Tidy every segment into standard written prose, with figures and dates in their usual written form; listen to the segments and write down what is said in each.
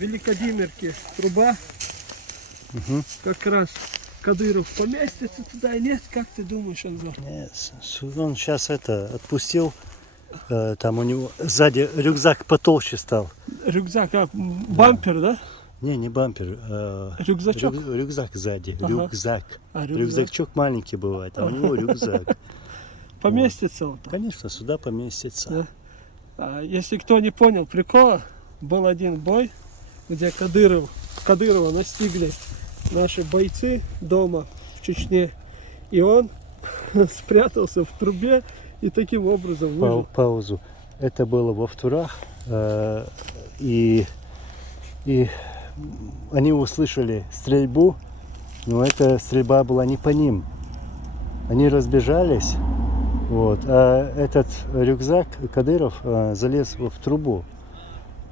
Великодимирке труба. Угу. Как раз Кадыров поместится туда и нет, как ты думаешь, Анзор? Нет, он сейчас отпустил. Там у него сзади рюкзак потолще стал. Рюкзак, бампер, да? Не бампер. Рюкзачок? Рюкзак сзади. Ага. Рюкзак. Рюкзак. Рюкзачок маленький бывает, а у него рюкзак. Поместится он там. Конечно, сюда поместится. Да. Если кто не понял прикола, был один бой, где Кадырова настигли наши бойцы дома в Чечне. И он спрятался в трубе и таким образом выжил. Паузу. Это было во вторах. И они услышали стрельбу, но эта стрельба была не по ним. Они разбежались. Вот, а этот рюкзак Кадыров залез в трубу,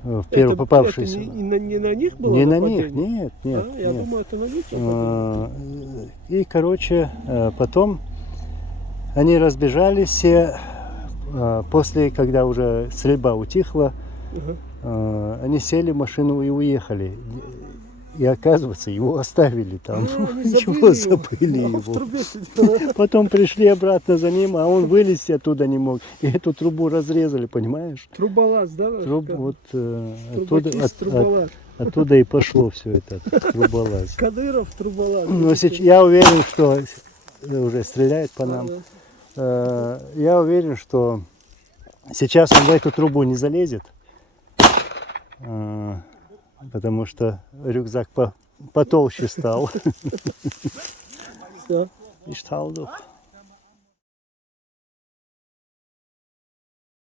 в первую попавшуюся. Это не на них было Не на нападение? них, нет. Я думаю, это на них нападение. И, короче, потом они разбежались все. После, когда уже стрельба утихла, они сели в машину и уехали. И оказывается, его оставили там. Чего забыли его. Потом пришли обратно за ним, а он вылезти оттуда не мог. И эту трубу разрезали, понимаешь? Труболаз, да? Оттуда и пошло все это, труболаз. Кадыров труболаз. Но я уверен, что уже стреляет по нам. Я уверен, что сейчас он в эту трубу не залезет. Потому что рюкзак потолще стал. Все. И шталдух.